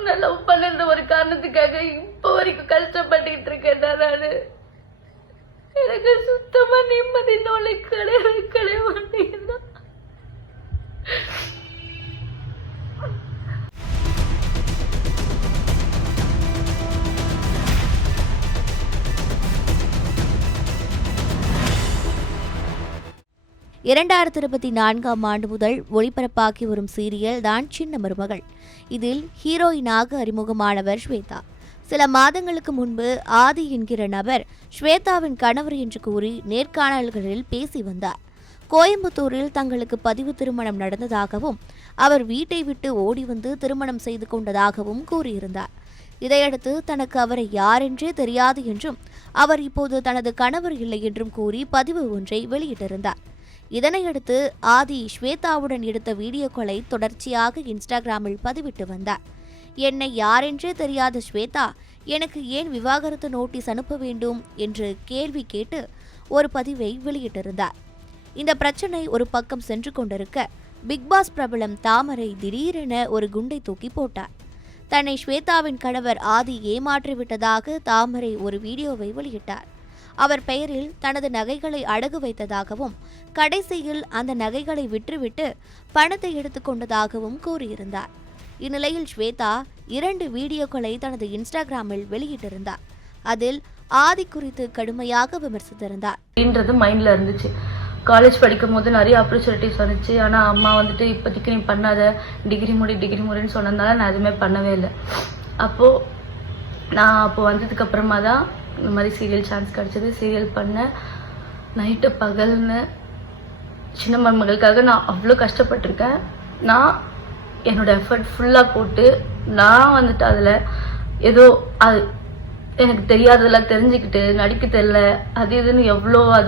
உன்னை லவ் பண்ண ஒரு காரணத்துக்காக இப்ப வரைக்கும் கஷ்டப்பட்டுட்டு இருக்கேன் நானு. எனக்கு சுத்தமா நிம்மதி நோலை கிடையவே மாட்டேங்குது. ஆண்டு முதல் ஒளிபரப்பாகி வரும் சீரியல் தான் சின்ன மருமகள். இதில் ஹீரோயினாக அறிமுகமானவர் ஸ்வேதா. சில மாதங்களுக்கு முன்பு ஆதி என்கிற நபர் ஸ்வேதாவின் கணவர் என்று கூறி நேர்காணல்களில் பேசி வந்தார். கோயம்புத்தூரில் தங்களுக்கு பதிவு திருமணம் நடந்ததாகவும் அவர் வீட்டை விட்டு ஓடி வந்து திருமணம் செய்து கொண்டதாகவும் கூறியிருந்தார். இதையடுத்து தனக்கு அவரை யாரென்றே தெரியாது என்றும் அவர் இப்போது தனது கணவர் இல்லை என்றும் கூறி பதிவு ஒன்றை வெளியிட்டிருந்தார். இதனையடுத்து ஆதி ஸ்வேதாவுடன் எடுத்த வீடியோக்களை தொடர்ச்சியாக இன்ஸ்டாகிராமில் பதிவிட்டு வந்தார். என்னை யாரென்றே தெரியாத ஸ்வேதா எனக்கு ஏன் விவாகரத்து நோட்டீஸ் அனுப்ப வேண்டும் என்று கேள்வி கேட்டு ஒரு பதிவை வெளியிட்டிருந்தார். இந்த பிரச்சனை ஒரு பக்கம் சென்று கொண்டிருக்க பிக்பாஸ் பிரபலம் தாமரை திடீரென ஒரு குண்டை தூக்கி போட்டார். தன்னை ஸ்வேதாவின் கணவர் ஆதி ஏமாற்றிவிட்டதாக தாமரை ஒரு வீடியோவை வெளியிட்டார். அவர் பெயரில் தனது நகைகளை அடகு வைத்ததாகவும் கடைசியில் அந்த நகைகளை விற்றுவிட்டு பணத்தை எடுத்துக்கொண்டதாகவும் கூறியிருந்தார். இந்நிலையில் ஸ்வேதா 2 வீடியோக்களை தனது இன்ஸ்டாகிராமில் வெளியிட்டிருந்தார். அதில் ஆதி குறித்து கடுமையாக விமர்சித்திருந்தார். மைண்ட்ல இருந்துச்சு. காலேஜ் படிக்கும் போது நிறைய ஆப்பர்ச்சுனிட்டிஸ் வந்துச்சு. ஆனா அம்மா வந்துட்டு இப்போதைக்கு நீ பண்ணாத, டிகிரி முடின்னு சொன்னதுனால நான் எதுவுமே பண்ணவே இல்லை. அப்போ வந்ததுக்கு அப்புறமா தான் இந்த மாதிரி சீரியல் சான்ஸ் கிடைச்சது. சீரியல் பண்ண நைட்டு பகல்னு சின்ன மருமகளுக்காக நான் அவ்வளோ கஷ்டப்பட்டிருக்கேன். நான் என்னோட எஃபர்ட் ஃபுல்லாக போட்டு நான் வந்துட்டு அதில் ஏதோ அது எனக்கு தெரியாததெல்லாம் தெரிஞ்சுக்கிட்டு நடிக்க தெரியல அது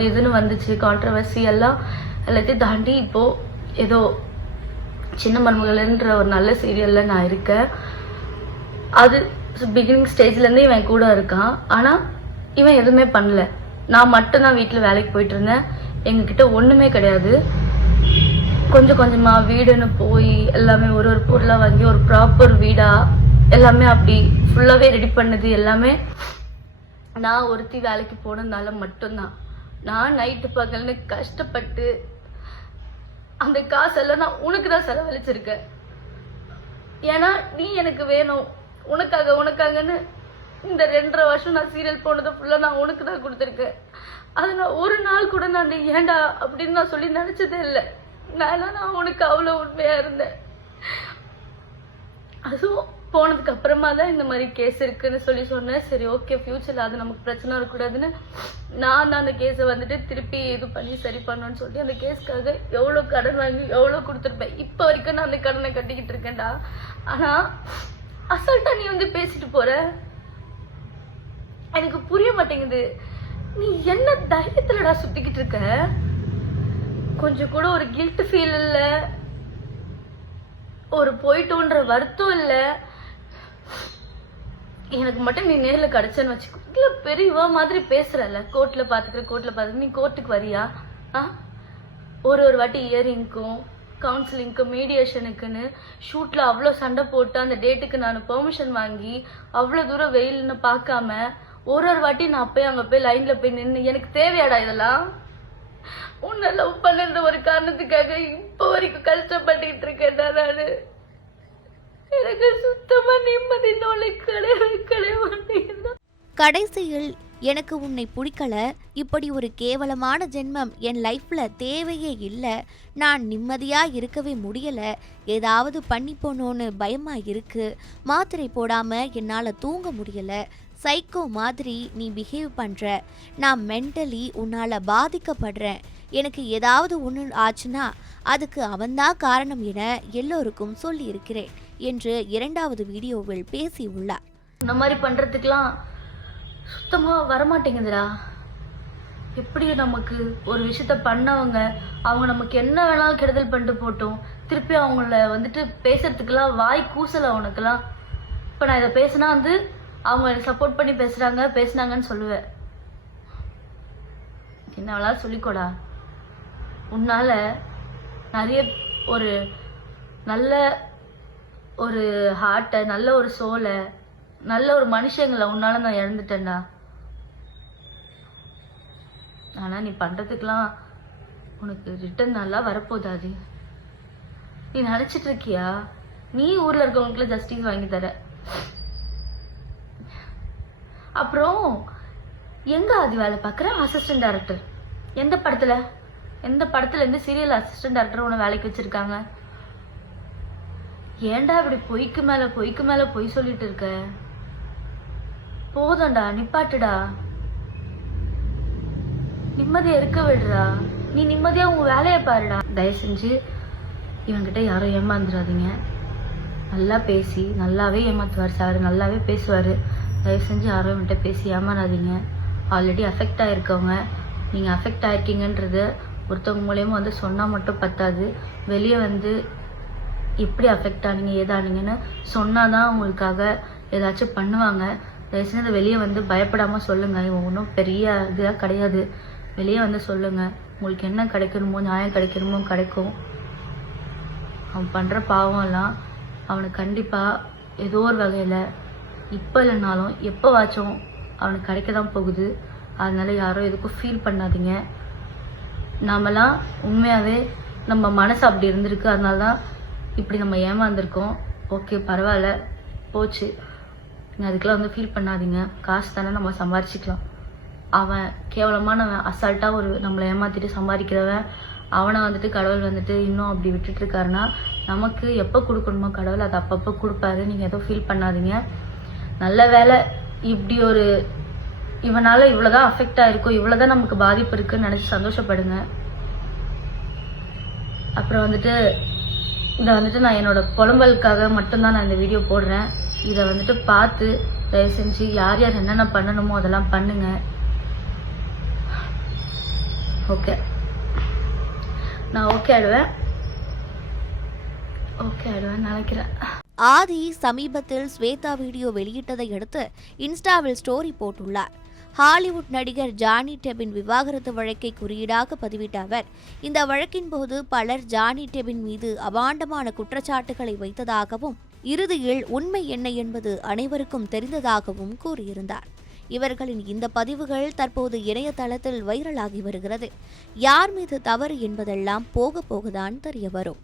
இதுன்னு வந்துச்சு. கான்ட்ரவர்சி எல்லாத்தையும் தாண்டி இப்போது ஏதோ சின்ன மருமகள்ன்ற ஒரு நல்ல சீரியலில் நான் இருக்கேன். அது பிகினிங் ஸ்டேஜ்லேருந்து இவன் கூட இருக்கான். ஆனால் இவன் எதுவுமே பண்ணல. நான் மட்டும்தான் வீட்டில் வேலைக்கு போயிட்டு இருந்தேன். எங்ககிட்ட ஒன்றுமே கிடையாது. கொஞ்சம் கொஞ்சமாக வீடுன்னு போய் எல்லாமே ஒரு பொருளாக வாங்கி ஒரு ப்ராப்பர் வீடாக எல்லாமே அப்படி ஃபுல்லாகவே ரெடி பண்ணது எல்லாமே நான் ஒருத்தி வேலைக்கு போனதுனால மட்டும்தான். நான் நைட்டு பகல்னு கஷ்டப்பட்டு அந்த காசெல்லாம் நான் உனக்கு தான் செலவழிச்சிருக்கேன். ஏன்னா நீ எனக்கு வேணும், உனக்காகன்னு இந்த 2.5 வருஷம் நான் சீரியல் போனதை ஃபுல்லாக நான் உனக்கு தான் கொடுத்துருக்கேன். அது நான் ஒரு நாள் கூட நான் ஏண்டா அப்படின்னு நான் சொல்லி நினச்சதே இல்லை. நான் உனக்கு அவ்வளோ உண்மையாக இருந்தேன். அதுவும் போனதுக்கு அப்புறமா தான் இந்த மாதிரி கேஸ் இருக்குன்னு சொல்லி சொன்னேன். சரி ஓகே, ஃபியூச்சரில் அது நமக்கு பிரச்சனை இருக்கக்கூடாதுன்னு நான் தான் அந்த கேஸை வந்துட்டு திருப்பி இது பண்ணி சரி பண்ணணும்னு சொல்லி அந்த கேஸ்க்காக எவ்வளோ கடன் வாங்கி எவ்வளோ கொடுத்துருப்பேன். இப்போ வரைக்கும் நான் அந்த கடனை கட்டிக்கிட்டு இருக்கேன்டா. ஆனால் அசால்ட்டா நீ வந்து பேசிட்டு போற. எனக்கு புரிய மாட்டேங்குது. நீ என்ன தைரியத்துலடா சுத்திக்கிட்டு இருக்க? கொஞ்சம் கூட ஒரு கில்ட் ஃபீல் இல்ல, ஒரு போயிட்டோன்ற வருத்தம் இல்ல. எனக்கு மட்டும் நீ நேர்ல கிடைச்சன்னு வச்சுக்கோ. இல்ல பெரியவா மாதிரி பேசுறல, கோர்ட்ல பாத்துக்கிற நீ கோர்ட்டுக்கு வரியா? ஒரு வாட்டி இயரிங்க்கும் கவுன்சிலிங்க்கு மீடியேஷனுக்குன்னு ஷூட்ல அவ்வளோ சண்டை போட்டு அந்த டேட்டுக்கு நான் பெர்மிஷன் வாங்கி அவ்வளோ தூரம் வெயில்னு பார்க்காம ஒரு வாட்டி நான் போய் அங்கே போய் லைன்ல போய் நின்று எனக்கு தேவையாடா இதெல்லாம்? உன்னை லவ் பண்ண ஒரு காரணத்துக்காக இப்போ வரைக்கும் கஷ்டப்பட்டுட்டு இருக்கேன் நானு. எனக்கு சுத்தமா நிம்மதி நோலை கிடையவே மாட்டேங்குது. கடைசியில் எனக்கு உன்னை பிடிக்கல, இப்படி ஒரு கேவலமான ஜென்மம் என் லைஃப்ல தேவையே இல்லை, நான் நிம்மதியா இருக்கவே முடியல, ஏதாவது பண்ணி போனோன்னு பயமா இருக்கு, மாத்திரை போடாம என்னால தூங்க முடியல, சைக்கோ மாதிரி நீ பிஹேவ் பண்ற, நான் மென்டலி உன்னால பாதிக்கப்படுறேன், எனக்கு ஏதாவது ஒன்று ஆச்சுன்னா அதுக்கு அவன்தான் காரணம் என எல்லோருக்கும் சொல்லி இருக்கிறேன் என்று 2வது வீடியோவில் பேசியுள்ளார். இந்த மாதிரி பண்றதுக்கெல்லாம் சுத்தமா வரமாட்டேங்குதுடா. எப்படி நமக்கு ஒரு விஷயத்த பண்ணவங்க அவங்க நமக்கு என்ன வேணாலும் கெடுதல் பண்ணிட்டு போட்டோம், திருப்பி அவங்கள வந்துட்டு பேசுறதுக்கெல்லாம் வாய் கூசல உனக்கெல்லாம். இப்ப நான் இதை பேசினா வந்து அவங்க எனக்கு சப்போர்ட் பண்ணி பேசினாங்கன்னு சொல்லுவேன். என்ன வேணாலும் சொல்லிக்கோடா. உன்னால நிறைய ஒரு நல்ல ஒரு ஹார்ட்டை, நல்ல ஒரு சோலை, நல்ல ஒரு மனுஷங்களை உன்னால நான் இழந்துட்டேன்டா. ஆனா நீ பண்றதுக்கெல்லாம் உனக்கு ரிட்டர்ன் நல்லா வரப்போதாது. நீ நினைச்சிட்டு இருக்கியா நீ ஊர்ல இருக்கவங்களுக்குள்ள ஜஸ்டிஸ் வாங்கி தர? அப்புறம் எங்க ஆதி வேலை பார்க்குற அசிஸ்டன்ட் டைரக்டர்? எந்த படத்துல இருந்து சீரியல் அசிஸ்டன்ட் டைரக்டர் உன்னை வேலைக்கு வச்சிருக்காங்க? ஏன்டா இப்படி பொய்க்கு மேல பொய் சொல்லிட்டு இருக்க? போதும்டா, நிப்பாட்டுடா, நிம்மதியா இருக்க விடுறா. நீ நிம்மதியா உங்க வேலையை பாருடா. தயவு செஞ்சு இவங்கிட்ட யாரும் ஏமாந்துடாதீங்க. நல்லா பேசி நல்லாவே ஏமாத்துவார் சார், நல்லாவே பேசுவார். தயவு செஞ்சு யாரும் இவன்கிட்ட பேசி ஏமாறாதீங்க. ஆல்ரெடி அஃபெக்ட் ஆகிருக்கவங்க, நீங்கள் அஃபெக்ட் ஆகிருக்கீங்கன்றது ஒருத்தவங்க மூலயமா வந்து சொன்னால் மட்டும் பத்தாது. வெளியே வந்து எப்படி அஃபெக்ட் ஆனீங்க ஏதானீங்கன்னு சொன்னால் தான் உங்களுக்காக ஏதாச்சும் பண்ணுவாங்க. தயவு செஞ்சு அதை வெளியே வந்து பயப்படாமல் சொல்லுங்கள். இவன் ஒன்றும் பெரிய இதாக கிடையாது. வெளியே வந்து சொல்லுங்கள். உங்களுக்கு என்ன கிடைக்கணுமோ, நியாயம் கிடைக்கணுமோ கிடைக்கும். அவன் பண்ணுற பாவம்லாம் அவனுக்கு கண்டிப்பாக ஏதோ ஒரு வகையில் இப்போ இல்லைனாலும் எப்போவாச்சும் அவனுக்கு கிடைக்க தான் போகுது. அதனால யாரும் எதுக்கும் ஃபீல் பண்ணாதீங்க. நாமெல்லாம் உண்மையாகவே நம்ம மனசு அப்படி இருந்திருக்கு, அதனால தான் இப்படி நம்ம ஏமாந்துருக்கோம். ஓகே, பரவாயில்ல, போச்சு. நீங்கள் அதுக்கெல்லாம் வந்து ஃபீல் பண்ணாதீங்க. காசு தானே, நம்ம சம்பாரிச்சிக்கலாம். அவன் கேவலமானவன், அசால்ட்டாக ஒரு நம்மளை ஏமாற்றிட்டு சம்பாதிக்கிறவன். அவனை வந்துட்டு கடவுள் வந்துட்டு இன்னும் அப்படி விட்டுட்டு இருக்காருன்னா நமக்கு எப்போ கொடுக்கணுமோ கடவுள் அதை அப்பப்போ கொடுப்பாரு. நீங்கள் எதுவும் ஃபீல் பண்ணாதீங்க. நல்ல வேலை இப்படி ஒரு இவனால் இவ்வளோதான் அஃபெக்ட் ஆகிருக்கும், இவ்வளோதான் நமக்கு பாதிப்பு இருக்குன்னு நினச்சி சந்தோஷப்படுங்க. அப்புறம் வந்துட்டு இதை வந்துட்டு நான் என்னோட புலம்பலுக்காக மட்டும்தான் நான் இந்த வீடியோ போடுறேன். இதை வந்துட்டு பார்த்து தயவு செஞ்சு யார் யார் என்னென்ன பண்ணணுமோ அதெல்லாம் பண்ணுங்க. ஓகே, நான் ஓகே ஆயிடுவேன் நினைக்கிறேன். ஆதி சமீபத்தில் ஸ்வேதா வீடியோ வெளியிட்டதை அடுத்து இன்ஸ்டாவில் ஸ்டோரி போட்டுள்ளார். ஹாலிவுட் நடிகர் ஜானி டெப்பின் விவாகரத்து வழக்கை குறியீடாக பதிவிட்ட அவர், இந்த வழக்கின் போது பலர் ஜானி டெப்பின் மீது அபாண்டமான குற்றச்சாட்டுகளை வைத்ததாகவும் இறுதியில் உண்மை என்ன என்பது அனைவருக்கும் தெரிந்ததாகவும் கூறியிருந்தார். இவர்களின் இந்த பதிவுகள் தற்போது இணையதளத்தில் வைரலாகி வருகிறது. யார் மீது தவறு என்பதெல்லாம் போக போகத்தான் தெரிய வரும்.